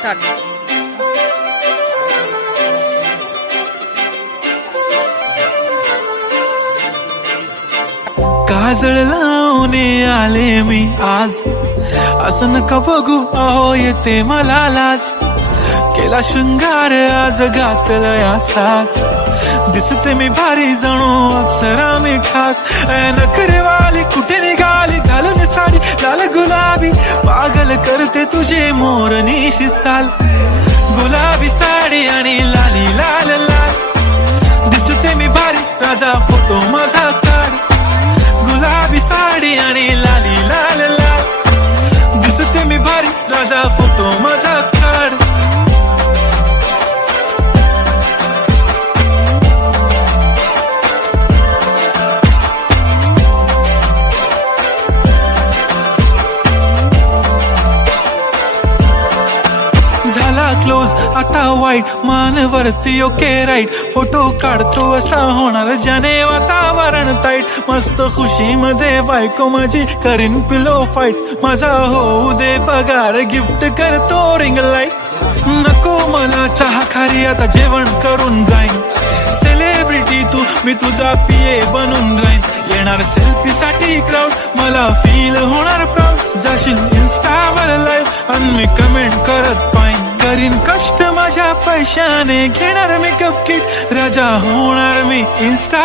Start. काजळ लावून आले मी आज, असं नका बघू अहो येते मला लाज. केला शृंगार आज घातलाय असाच, दिसते मी भारी जणू अप्सरा मी खास. नखरेवाली कुठे निघाली घालून साडी लाल गुलाबी, पागल करते तुझे मोरनीशी चाल. गुलाबी साडी आणि लाली लाल लाल, दिसते मी भारी राजा फोटो माझा काढ. गुलाबी साडी आणि लाली लाल लाल, दिसते मी भारी राजा फोटो माझा काढ. झाला क्लोज आता वाईट, मानवरती ओके राईट. फोटो काढतो असा होणार ज्याने वातावरण ताईट. मस्त खुशी मध्ये बायको माझी करीन पिलो फाईट. माझा होऊ दे पगार गिफ्ट करतो रिंग लाईट. नको मला चहा खारी आता जेवण करून जाईन. सेलिब्रिटी तू मी तुझा पिये बनून राहीन. येणार सेल्फी साठी क्राऊड मला फील होणार प्राऊड. जाशील इन्स्टावर लाईव्ह आणि मी कमेंट करत पाईन. करीन कष्ट माझ्या पैशाने घेणार मेकअप किट, राजा होणार मी इन्स्टा.